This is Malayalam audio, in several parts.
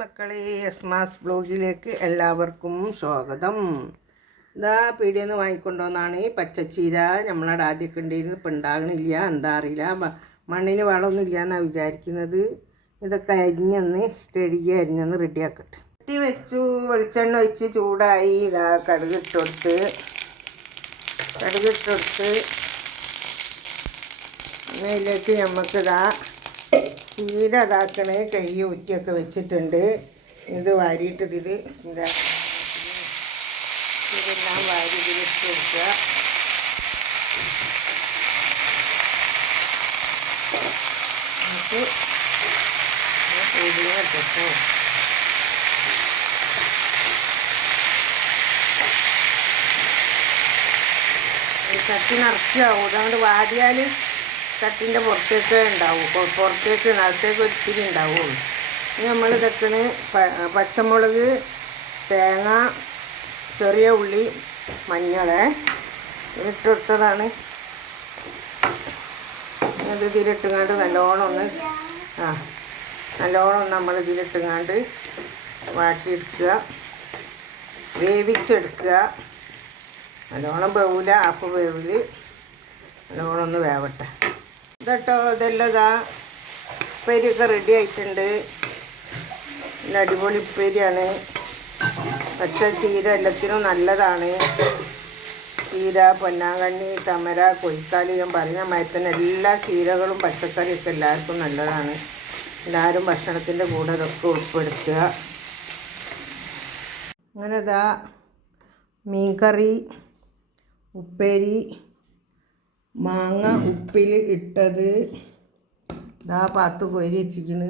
മക്കളെ, എസ്മാസ് ബ്ലോഗിലേക്ക് എല്ലാവർക്കും സ്വാഗതം. ഇതാ പീടികയിൽ നിന്ന് വാങ്ങിക്കൊണ്ടുവന്നാണ് ഈ പച്ചച്ചീര. നമ്മളവിടെ ആദ്യമൊക്കെ ഉണ്ടായിരുന്നു, ഇപ്പം ഉണ്ടാകണില്ല, എന്താ അറിയില്ല. മണ്ണിന് വളമൊന്നും ഇല്ല എന്നാണ് വിചാരിക്കുന്നത്. ഇതൊക്കെ അരിഞ്ഞൊന്ന് കഴുകി അരിഞ്ഞൊന്ന് റെഡിയാക്കട്ടെ. ചട്ടി വെച്ചു, വെളിച്ചെണ്ണ ഒഴിച്ച് ചൂടായി. ഇതാ കടുകിട്ടൊടുത്ത് അതിലേക്ക് നമുക്കിതാ ചീര ഇതാക്കണേ കഴുകി ഊറ്റിയൊക്കെ വെച്ചിട്ടുണ്ട്. ഇത് വാരിയിട്ട് ഇതെല്ലാം വാരി ഇതിലിട്ട് കൊടുക്കുക. എന്നിട്ട് കൂടുതൽ കേട്ടോ ചട്ടി നിറച്ചാവും. അതുകൊണ്ട് വാടിയാൽ ചട്ടിൻ്റെ പുറത്തേക്ക് ഉണ്ടാവും, നിറത്തേക്ക് ഒത്തിരി ഉണ്ടാവുള്ളൂ. ഇനി നമ്മൾ ഇതൊക്കെ പച്ചമുളക്, തേങ്ങ, ചെറിയ ഉള്ളി, മഞ്ഞൾ ഇട്ടെടുത്തതാണ്. ഇത് ഇതിലിട്ടുങ്ങാണ്ട് നല്ലോണം നമ്മൾ ഇതിലിട്ടുങ്ങാണ്ട് വാട്ടിയെടുക്കുക, വേവിച്ചെടുക്കുക. നല്ലോണം വേവില്ല, അപ്പം വേവിൽ നല്ലോണം ഒന്ന് വേവട്ടെ. ഇതട്ടോ ഇതെല്ലാം ഉപ്പേരിയൊക്കെ റെഡി ആയിട്ടുണ്ട്. നല്ല അടിപൊളി ഉപ്പേരിയാണ്. പച്ച ചീര എല്ലാത്തിനും നല്ലതാണ്. ചീര, പൊന്നാങ്കണ്ണി, തമര, കൊയ്ക്കാലി, ഞാൻ പറഞ്ഞ മയത്തിന് എല്ലാ ചീരകളും പച്ചക്കറിയൊക്കെ എല്ലാവർക്കും നല്ലതാണ്. എല്ലാവരും ഭക്ഷണത്തിൻ്റെ കൂടെ ഇതൊക്കെ ഉൾപ്പെടുത്തുക. അങ്ങനെ ഇതാ മീൻകറി, ഉപ്പേരി, മാങ്ങ ഉപ്പിൽ ഇട്ടത്. ഇതാ പാത്തു കോരി വെച്ചിരിക്കുന്നു.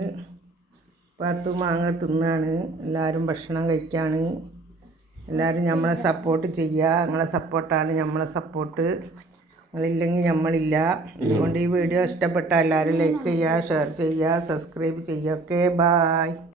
പാത്തു മാങ്ങ തിന്നാണ്. എല്ലാവരും ഭക്ഷണം കഴിക്കുകയാണ്. എല്ലാവരും നമ്മളെ സപ്പോർട്ട് ചെയ്യുക. നിങ്ങളെ സപ്പോർട്ടാണ് നമ്മളെ സപ്പോർട്ട്. നിങ്ങളില്ലെങ്കിൽ നമ്മളില്ല. അതുകൊണ്ട് ഈ വീഡിയോ ഇഷ്ടപ്പെട്ടാൽ എല്ലാവരും ലൈക്ക് ചെയ്യുക, ഷെയർ ചെയ്യുക, സബ്സ്ക്രൈബ് ചെയ്യുക. Okay, bye.